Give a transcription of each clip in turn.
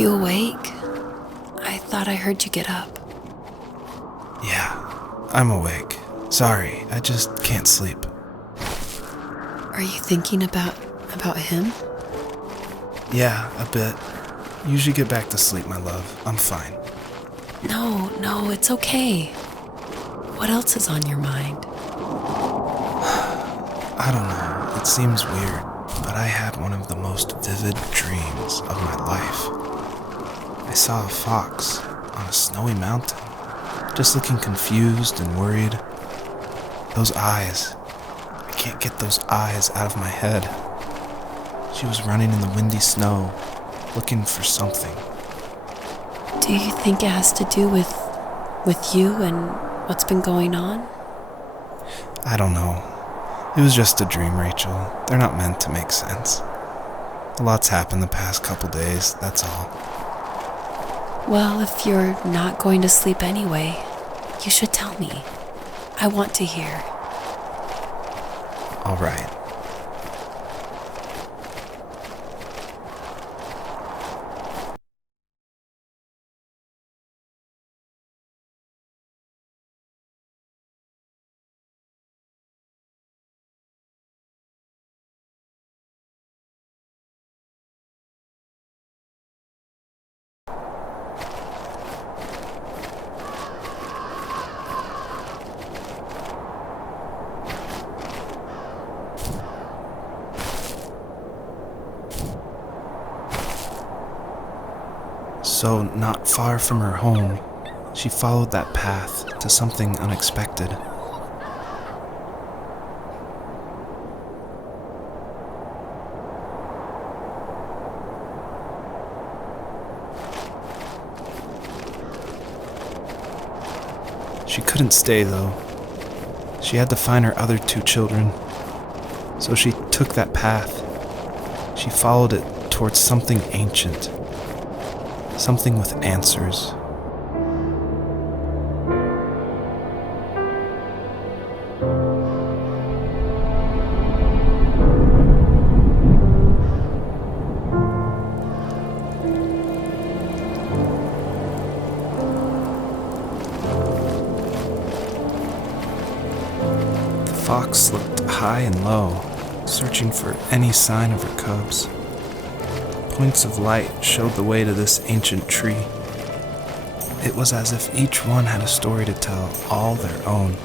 you awake? I thought I heard you get up. Yeah, I'm awake. Sorry, I just can't sleep. Are you thinking about him? Yeah, a bit. Usually get back to sleep, my love. I'm fine. No, it's okay. What else is on your mind? I don't know. It seems weird, but I had one of the most vivid dreams of my life. I saw a fox on a snowy mountain, just looking confused and worried. Those eyes. I can't get those eyes out of my head. She was running in the windy snow, looking for something. Do you think it has to do with you and what's been going on? I don't know. It was just a dream, Rachel. They're not meant to make sense. A lot's happened the past couple days, that's all. Well, if you're not going to sleep anyway, you should tell me. I want to hear. All right. So, not far from her home, she followed that path to something unexpected. She couldn't stay, though. She had to find her other 2 children. So she took that path. She followed it towards something ancient. Something with answers. The fox looked high and low, searching for any sign of her cubs. Points of light showed the way to this ancient tree. It was as if each one had a story to tell, all their own.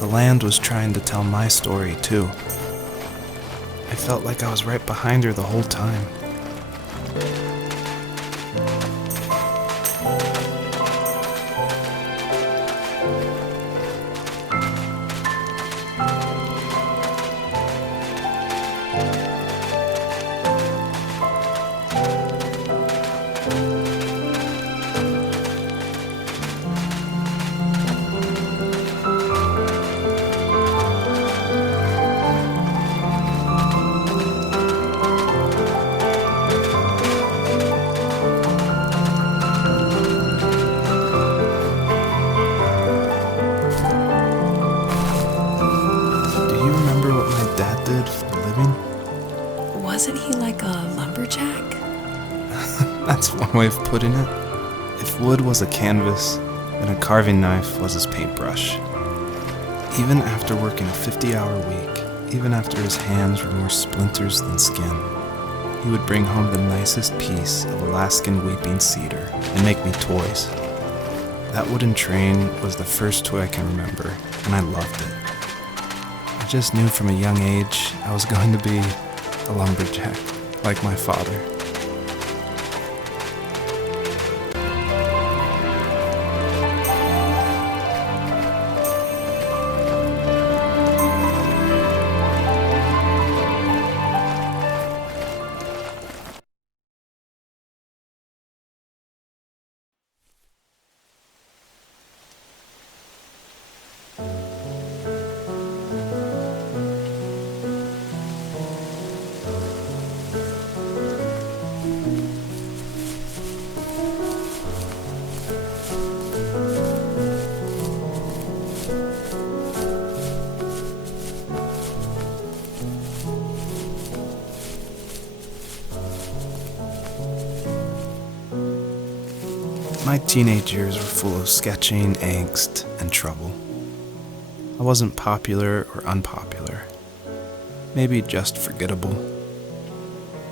The land was trying to tell my story, too. I felt like I was right behind her the whole time. Wasn't he like a lumberjack? That's one way of putting it. If wood was a canvas, then a carving knife was his paintbrush. Even after working a 50-hour week, even after his hands were more splinters than skin, he would bring home the nicest piece of Alaskan weeping cedar and make me toys. That wooden train was the first toy I can remember, and I loved it. I just knew from a young age I was going to be a lumberjack, like my father. My teenage years were full of sketching, angst, and trouble. I wasn't popular or unpopular. Maybe just forgettable.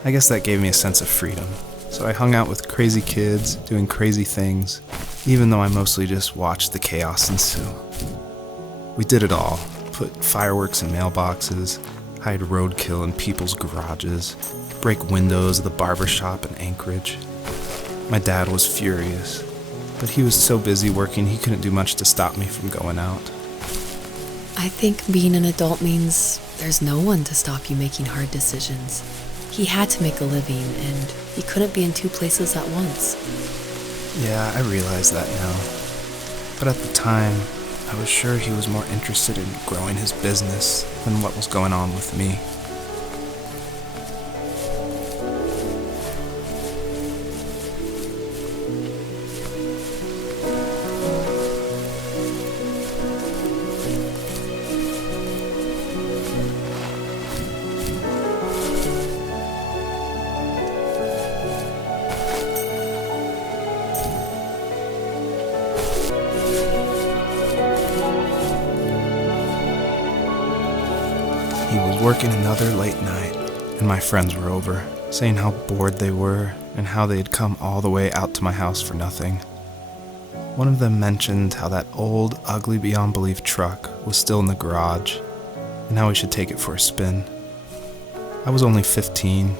I guess that gave me a sense of freedom, so I hung out with crazy kids, doing crazy things, even though I mostly just watched the chaos ensue. We did it all. Put fireworks in mailboxes, hide roadkill in people's garages, break windows of the barber shop in Anchorage. My dad was furious, but he was so busy working he couldn't do much to stop me from going out. I think being an adult means there's no one to stop you making hard decisions. He had to make a living, and he couldn't be in two places at once. Yeah, I realize that now. But at the time, I was sure he was more interested in growing his business than what was going on with me. He was working another late night, and my friends were over, saying how bored they were and how they had come all the way out to my house for nothing. One of them mentioned how that old, ugly beyond belief truck was still in the garage, and how we should take it for a spin. I was only 15,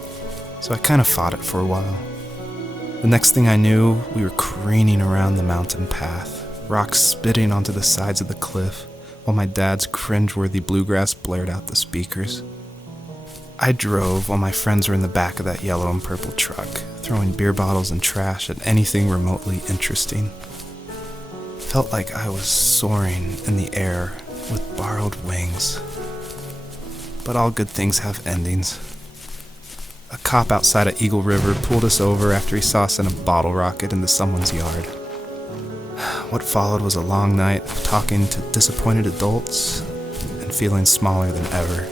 so I kind of fought it for a while. The next thing I knew, we were careening around the mountain path, rocks spitting onto the sides of the cliff, while my dad's cringeworthy bluegrass blared out the speakers. I drove while my friends were in the back of that yellow and purple truck, throwing beer bottles and trash at anything remotely interesting. Felt like I was soaring in the air with borrowed wings. But all good things have endings. A cop outside of Eagle River pulled us over after he saw us in a bottle rocket into someone's yard. What followed was a long night of talking to disappointed adults and feeling smaller than ever.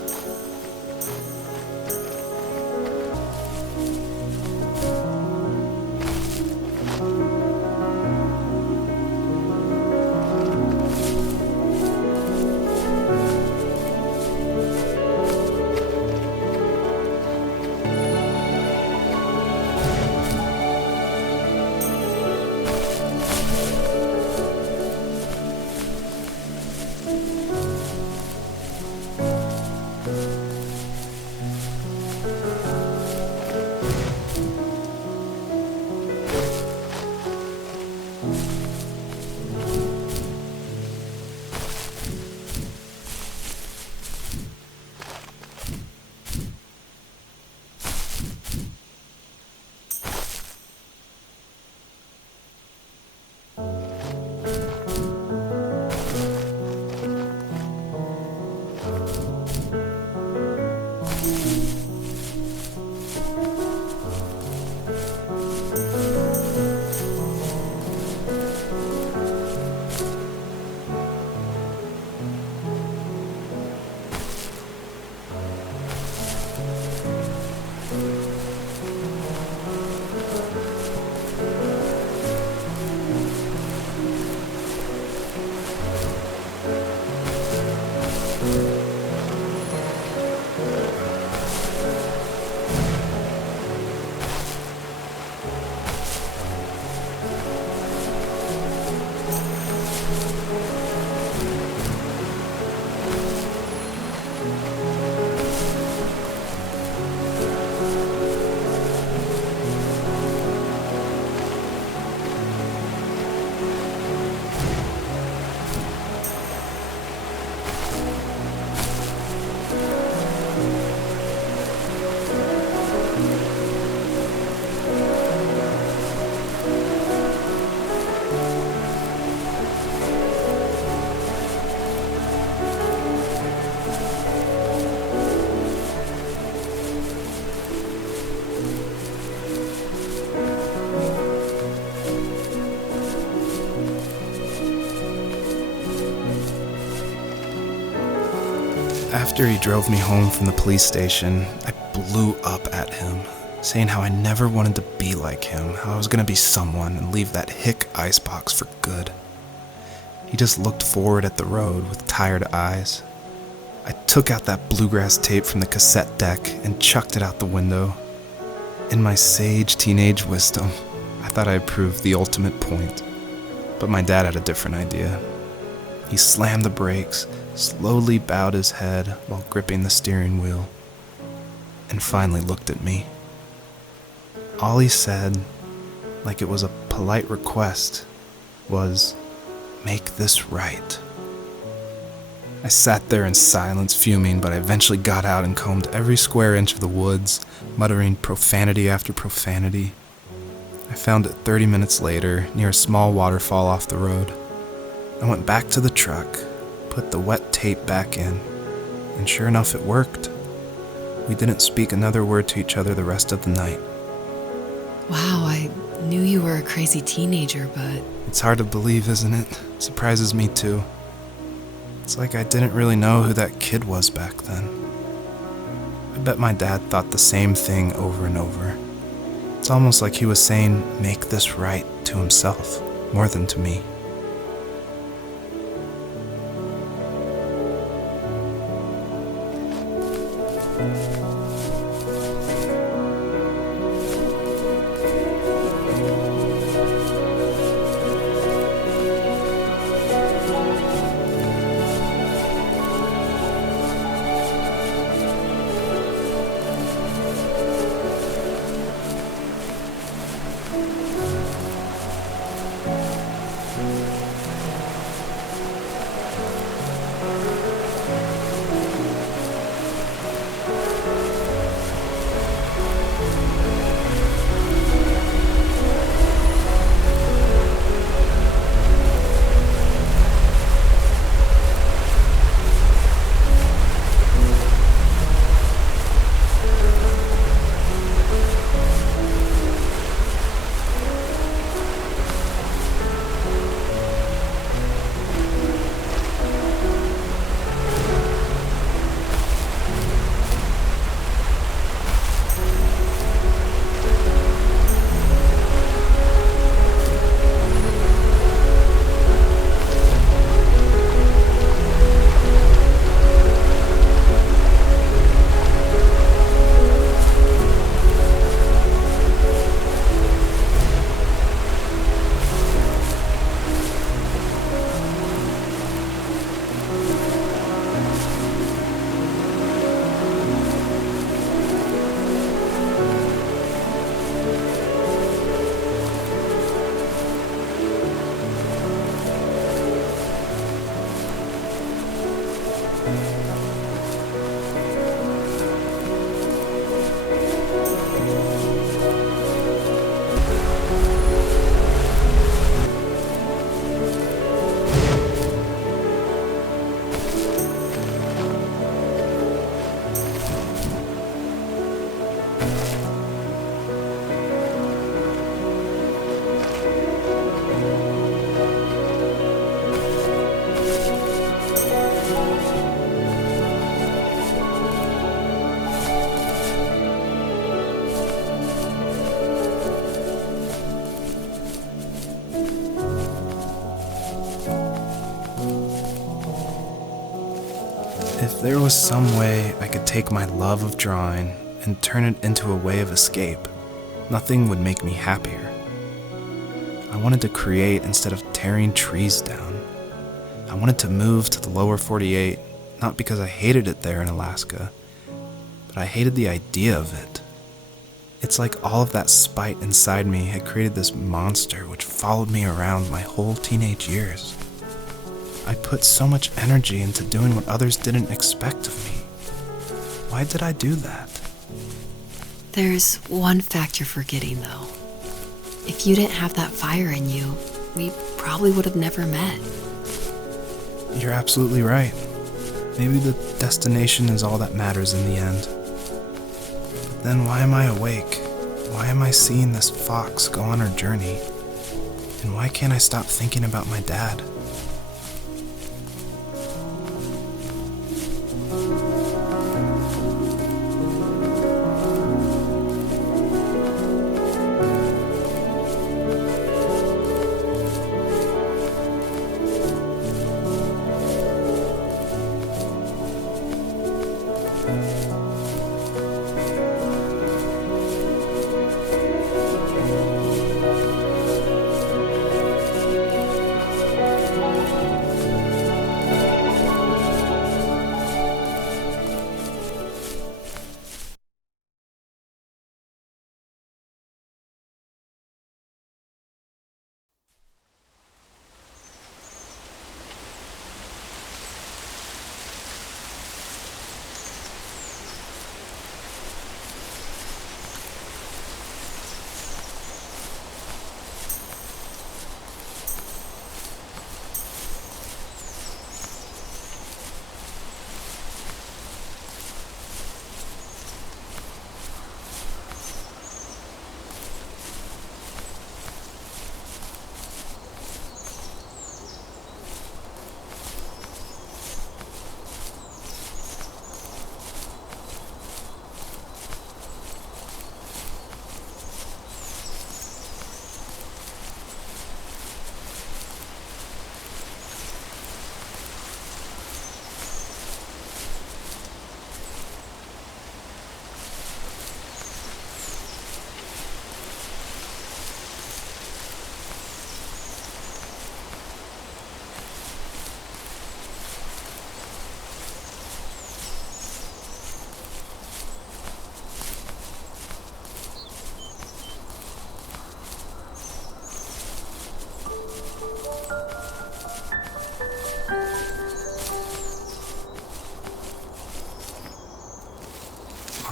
After he drove me home from the police station, I blew up at him, saying how I never wanted to be like him, how I was gonna be someone and leave that hick icebox for good. He just looked forward at the road with tired eyes. I took out that bluegrass tape from the cassette deck and chucked it out the window. In my sage teenage wisdom, I thought I proved the ultimate point. But my dad had a different idea. He slammed the brakes, slowly bowed his head while gripping the steering wheel, and finally looked at me. All he said, like it was a polite request, was, "Make this right." I sat there in silence, fuming, but I eventually got out and combed every square inch of the woods, muttering profanity after profanity. I found it 30 minutes later, near a small waterfall off the road. I went back to the truck, put the wet tape back in, and sure enough, it worked. We didn't speak another word to each other the rest of the night. Wow, I knew you were a crazy teenager, but It's hard to believe, isn't it? Surprises me too. It's like I didn't really know who that kid was back then. I bet my dad thought the same thing over and over. It's almost like he was saying, "Make this right," to himself, more than to me. If there was some way I could take my love of drawing and turn it into a way of escape, nothing would make me happier. I wanted to create instead of tearing trees down. I wanted to move to the lower 48, not because I hated it there in Alaska, but I hated the idea of it. It's like all of that spite inside me had created this monster which followed me around my whole teenage years. I put so much energy into doing what others didn't expect of me. Why did I do that? there's one fact you're forgetting, though. If you didn't have that fire in you, we probably would have never met. You're absolutely right. Maybe the destination is all that matters in the end. But then why am I awake? Why am I seeing this fox go on her journey? And why can't I stop thinking about my dad?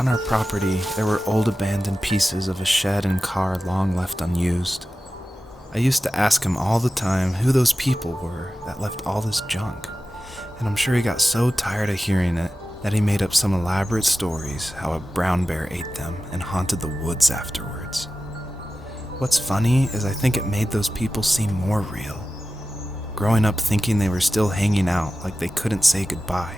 On our property, there were old abandoned pieces of a shed and car long left unused. I used to ask him all the time who those people were that left all this junk, and I'm sure he got so tired of hearing it that he made up some elaborate stories how a brown bear ate them and haunted the woods afterwards. What's funny is I think it made those people seem more real, growing up thinking they were still hanging out like they couldn't say goodbye.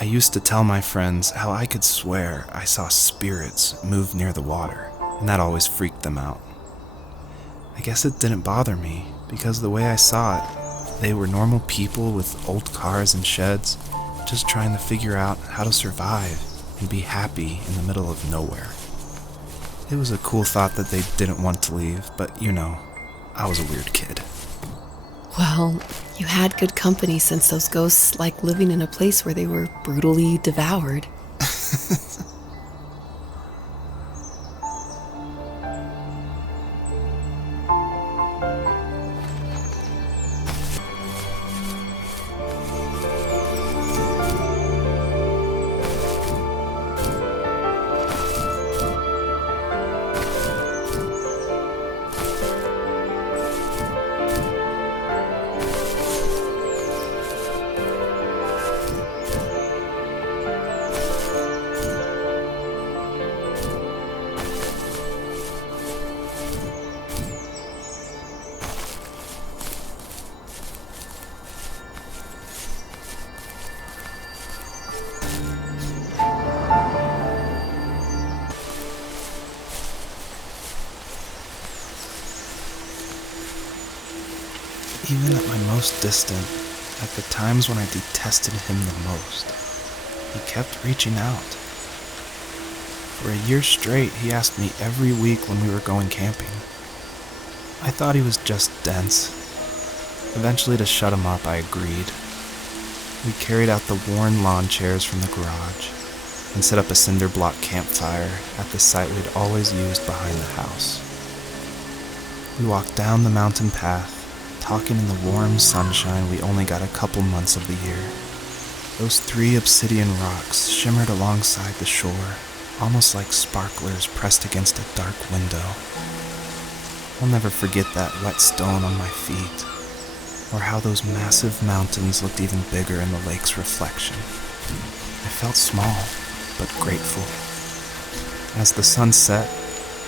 I used to tell my friends how I could swear I saw spirits move near the water, and that always freaked them out. I guess it didn't bother me, because the way I saw it, they were normal people with old cars and sheds, just trying to figure out how to survive and be happy in the middle of nowhere. It was a cool thought that they didn't want to leave, but I was a weird kid. Well, you had good company since those ghosts like living in a place where they were brutally devoured. Even at my most distant, at the times when I detested him the most, he kept reaching out. For a year straight, he asked me every week when we were going camping. I thought he was just dense. Eventually, to shut him up, I agreed. We carried out the worn lawn chairs from the garage and set up a cinder block campfire at the site we'd always used behind the house. We walked down the mountain path, talking in the warm sunshine we only got a couple months of the year. Those 3 obsidian rocks shimmered alongside the shore, almost like sparklers pressed against a dark window. I'll never forget that wet stone on my feet, or how those massive mountains looked even bigger in the lake's reflection. I felt small, but grateful. As the sun set,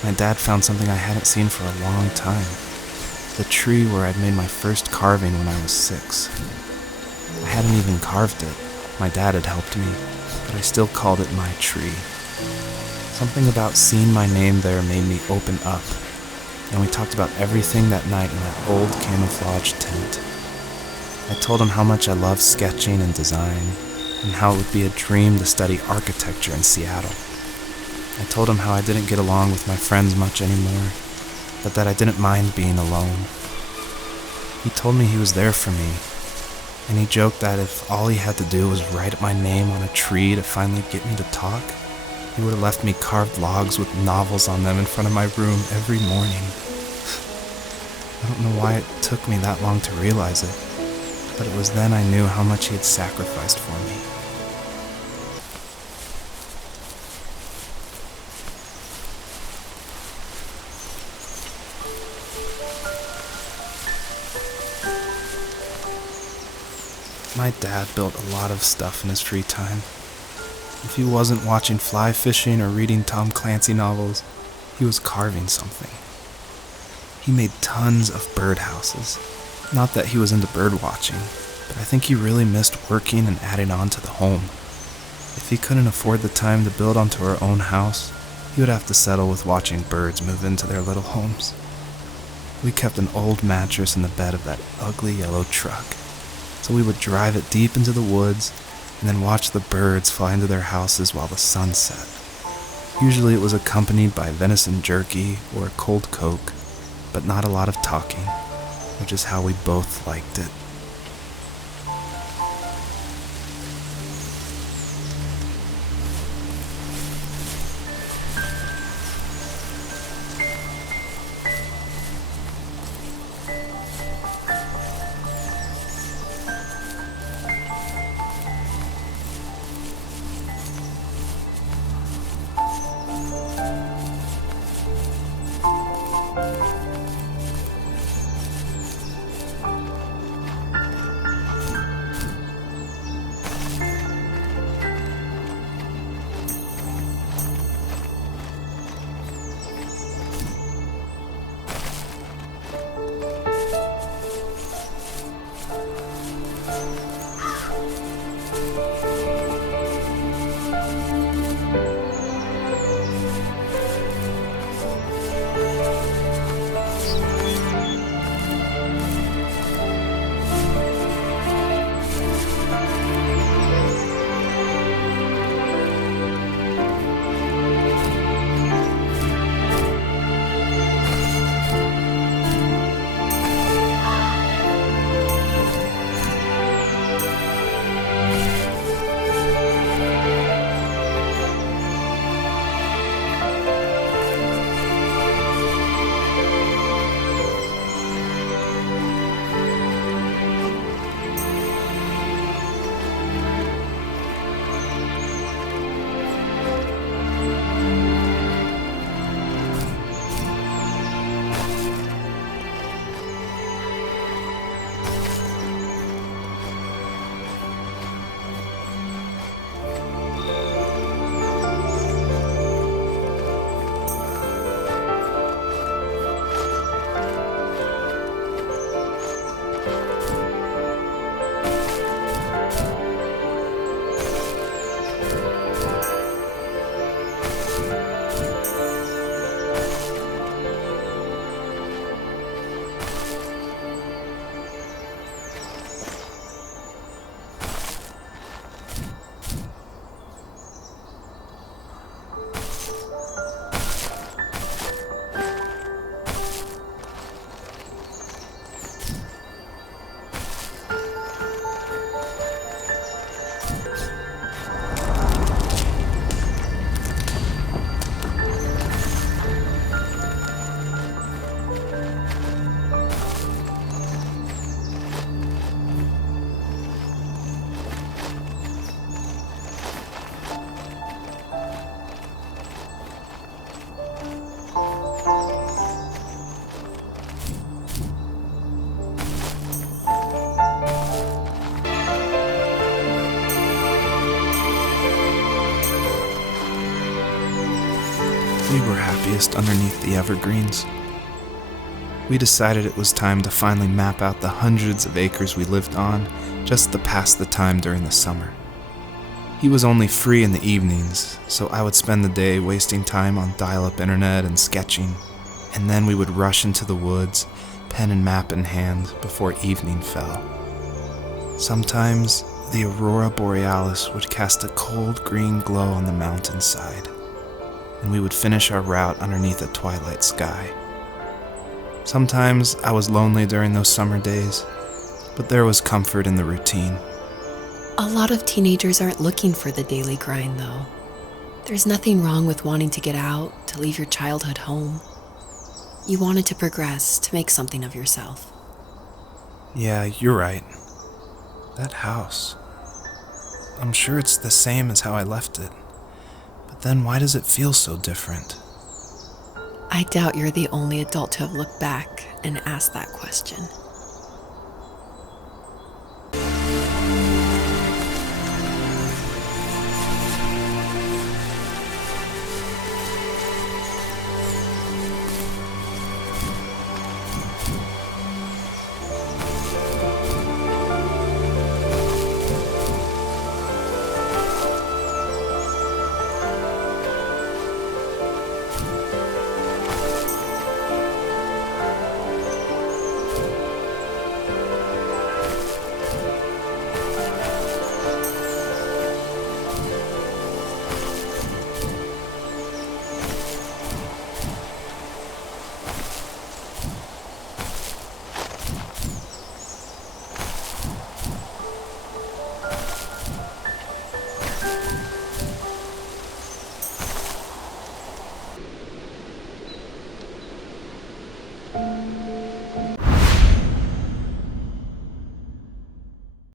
my dad found something I hadn't seen for a long time. The tree where I'd made my first carving when I was 6. I hadn't even carved it. My dad had helped me, but I still called it my tree. Something about seeing my name there made me open up, and we talked about everything that night in that old camouflage tent. I told him how much I loved sketching and design, and how it would be a dream to study architecture in Seattle. I told him how I didn't get along with my friends much anymore, but that I didn't mind being alone. He told me he was there for me, and he joked that if all he had to do was write my name on a tree to finally get me to talk, he would have left me carved logs with novels on them in front of my room every morning. I don't know why it took me that long to realize it, but it was then I knew how much he had sacrificed for me. My dad built a lot of stuff in his free time. If he wasn't watching fly fishing or reading Tom Clancy novels, he was carving something. He made tons of birdhouses. Not that he was into bird watching, but I think he really missed working and adding on to the home. If he couldn't afford the time to build onto our own house, he would have to settle with watching birds move into their little homes. We kept an old mattress in the bed of that ugly yellow truck, so we would drive it deep into the woods and then watch the birds fly into their houses while the sun set. Usually it was accompanied by venison jerky or a cold Coke, but not a lot of talking, which is how we both liked it. happiest underneath the evergreens. We decided it was time to finally map out the hundreds of acres we lived on just to pass the time during the summer. He was only free in the evenings, so I would spend the day wasting time on dial-up internet and sketching, and then we would rush into the woods, pen and map in hand, before evening fell. Sometimes, the aurora borealis would cast a cold green glow on the mountainside, and we would finish our route underneath a twilight sky. Sometimes I was lonely during those summer days, but there was comfort in the routine. A lot of teenagers aren't looking for the daily grind, though. There's nothing wrong with wanting to get out, to leave your childhood home. You wanted to progress, to make something of yourself. Yeah, you're right. That house. I'm sure it's the same as how I left it. But then why does it feel so different? I doubt you're the only adult to have looked back and asked that question.